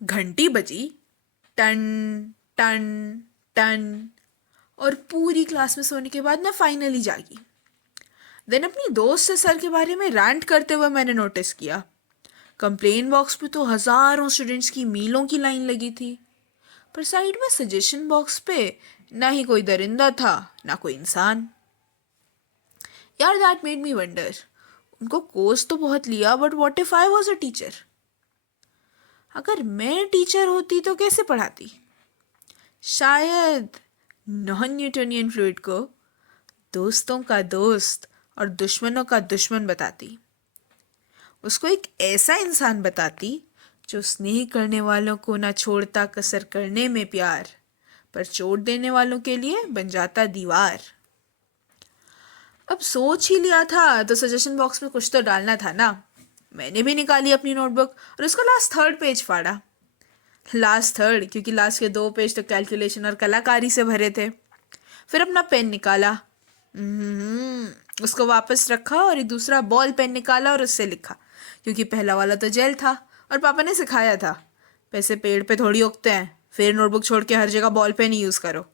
घंटी बजी, ton ton ton, और पूरी क्लास में सोने के बाद ना फाइनली जागी। देन अपनी दोस्त से सर के बारे में रैंट करते हुए मैंने नोटिस किया, कंप्लेन बॉक्स पे तो हजारों स्टूडेंट्स की मीलों की लाइन लगी थी, पर साइड में सजेशन बॉक्स पे ना ही कोई दरिंदा था ना कोई इंसान। यार दैट मेड मी वंडर, उनको कोर्स तो बहुत लिया, but what if I was a teacher? अगर मैं टीचर होती तो कैसे पढ़ाती? शायद नॉन न्यूटोनियन फ्लूइड को दोस्तों का दोस्त और दुश्मनों का दुश्मन बताती। उसको एक ऐसा इंसान बताती जो स्नेह करने वालों को ना छोड़ता कसर करने में प्यार, पर चोट देने वालों के लिए बन जाता दीवार। अब सोच ही लिया था तो सजेशन बॉक्स में कुछ तो डालना था ना। मैंने भी निकाली अपनी नोटबुक और उसका लास्ट थर्ड पेज फाड़ा। लास्ट थर्ड क्योंकि लास्ट के 2 पेज तो कैलकुलेशन और कलाकारी से भरे थे। फिर अपना पेन निकाला, उसको वापस रखा और एक दूसरा बॉल पेन निकाला और उससे लिखा, क्योंकि पहला वाला तो जेल था और पापा ने सिखाया था पैसे पेड़ पे थोड़ी उगते हैं, फिर नोटबुक छोड़ के हर जगह बॉल पेन ही यूज़ करो।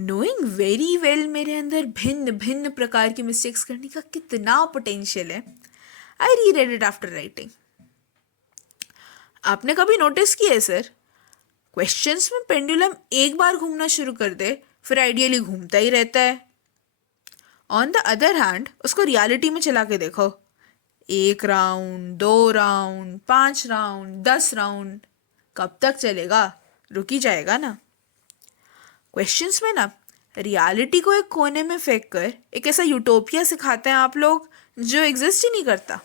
नोइंग वेरी वेल मेरे अंदर भिन्न भिन्न प्रकार की मिस्टेक्स करने का कितना पोटेंशियल है, आई री रेड इट आफ्टर राइटिंग। आपने कभी नोटिस किया है सर, क्वेश्चंस में पेंडुलम एक बार घूमना शुरू कर दे फिर आइडियली घूमता ही रहता है। ऑन द अदर हैंड उसको रियलिटी में चला के देखो, 1 राउंड, 2 राउंड, 5 राउंड, 10 राउंड, कब तक चलेगा? रुक ही जाएगा ना। क्वेश्चंस में ना रियलिटी को एक कोने में फेंक कर एक ऐसा यूटोपिया सिखाते हैं आप लोग जो एग्जिस्ट ही नहीं करता।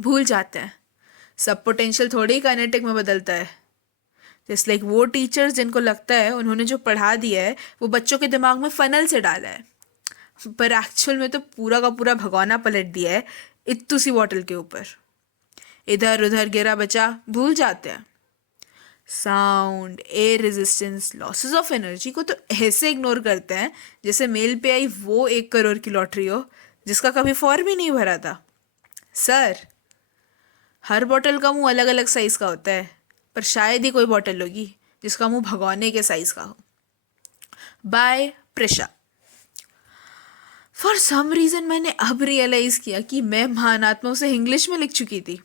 भूल जाते हैं सब पोटेंशियल थोड़ी ही काइनेटिक में बदलता है। जस्ट लाइक वो टीचर्स जिनको लगता है उन्होंने जो पढ़ा दिया है वो बच्चों के दिमाग में फनल से डाला है, पर एक्चुअल में तो पूरा का पूरा भगोना पलट दिया है इत्तू सी बॉटल के ऊपर। इधर उधर गिरा बचा भूल जाते हैं। Sound, air resistance, losses of energy को तो ऐसे इग्नोर करते हैं जैसे मेल पे आई वो 1 करोड़ की लॉटरी हो जिसका कभी फॉर्म ही नहीं भरा था। सर, हर बॉटल का मुंह अलग अलग साइज का होता है, पर शायद ही कोई बॉटल होगी जिसका मुंह भगोने के साइज का हो। Bye Prisha. For some reason मैंने अब रियलाइज़ किया कि मैं महान आत्माओं से इंग्लिश में लिख चुकी थी।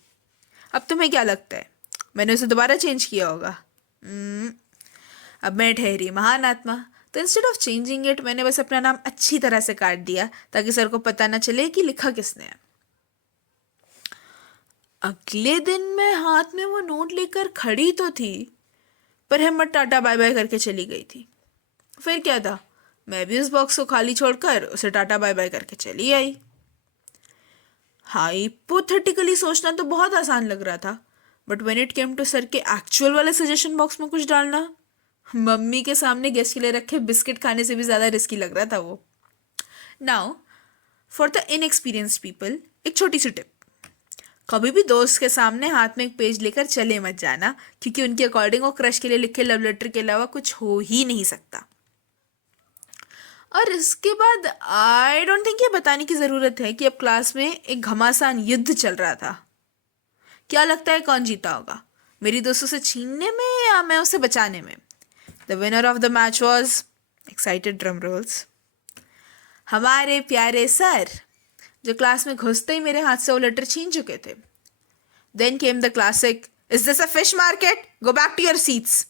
अब तुम्हें क्या लगता है मैंने उसे दोबारा चेंज किया होगा? अब मैं ठहरी महान आत्मा, तो इंस्टेड ऑफ चेंजिंग इट मैंने बस अपना नाम अच्छी तरह से काट दिया ताकि सर को पता ना चले कि लिखा किसने है। अगले दिन मैं हाथ में वो नोट लेकर खड़ी तो थी, पर हिम्मत टाटा बाय बाय करके चली गई थी। फिर क्या था, मैं भी उस बॉक्स को खाली छोड़कर उसे टाटा बाय बाय करके चली आई। हाइपोथेटिकली सोचना तो बहुत आसान लग रहा था, but when it came to sir के एक्चुअल वाले सजेशन बॉक्स में कुछ डालना, मम्मी के सामने गेस्ट के लिए रखे बिस्किट खाने से भी ज़्यादा रिस्की लग रहा था वो। Now for the inexperienced people एक छोटी सी टिप, कभी भी दोस्त के सामने हाथ में एक पेज लेकर चले मत जाना, क्योंकि उनके अकॉर्डिंग वो क्रश के लिए लिखे लव लेटर के अलावा कुछ हो ही नहीं सकता। और इसके बाद आई डोंट थिंक ये बताने की ज़रूरत है कि अब क्लास में एक घमासान युद्ध चल रहा था। क्या लगता है कौन जीता होगा, मेरी दोस्तों से छीनने में या मैं उसे बचाने में? The winner of the match was, excited drum roles, हमारे प्यारे सर, जो क्लास में घुसते ही मेरे हाथ से वो लेटर छीन चुके थे। Then came the classic, is this a fish market, go back to your seats.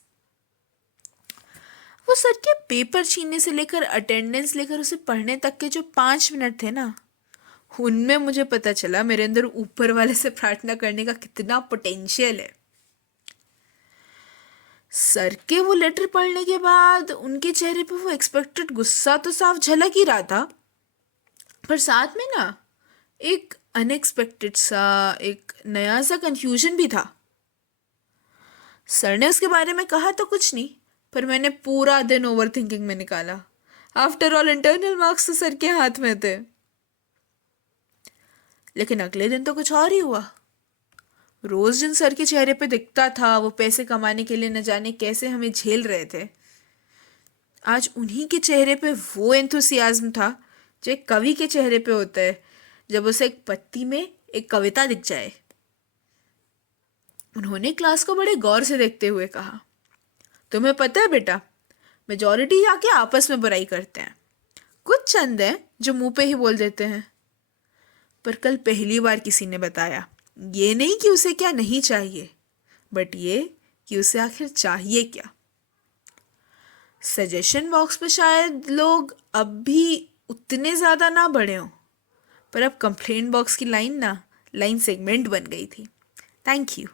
वो सर के पेपर छीनने से लेकर अटेंडेंस लेकर उसे पढ़ने तक के जो 5 मिनट थे ना, उनमें मुझे पता चला मेरे अंदर ऊपर वाले से प्रार्थना करने का कितना पोटेंशियल है। सर के वो लेटर पढ़ने के बाद उनके चेहरे पे वो एक्सपेक्टेड गुस्सा तो साफ झलक ही रहा था, पर साथ में ना एक अनएक्सपेक्टेड सा, एक नया सा कंफ्यूजन भी था। सर ने उसके बारे में कहा तो कुछ नहीं, पर मैंने पूरा दिन ओवर थिंकिंग में निकाला। आफ्टर ऑल इंटरनल मार्क्स तो सर के हाथ में थे। लेकिन अगले दिन तो कुछ और ही हुआ। रोज जिन सर के चेहरे पे दिखता था वो पैसे कमाने के लिए न जाने कैसे हमें झेल रहे थे, आज उन्हीं के चेहरे पे वो एंथुसियाज्म था जो एक कवि के चेहरे पे होता है जब उसे एक पत्ती में एक कविता दिख जाए। उन्होंने क्लास को बड़े गौर से देखते हुए कहा, तुम्हें पता है बेटा, मेजॉरिटी जाके आपस में बुराई करते हैं। कुछ चंद हैं जो मुंह पे ही बोल देते हैं। पर कल पहली बार किसी ने बताया, ये नहीं कि उसे क्या नहीं चाहिए, बट ये कि उसे आखिर चाहिए क्या। सजेशन बॉक्स में शायद लोग अब भी उतने ज़्यादा ना बढ़े हों, पर अब कंप्लेंट बॉक्स की लाइन सेगमेंट बन गई थी। Thank you.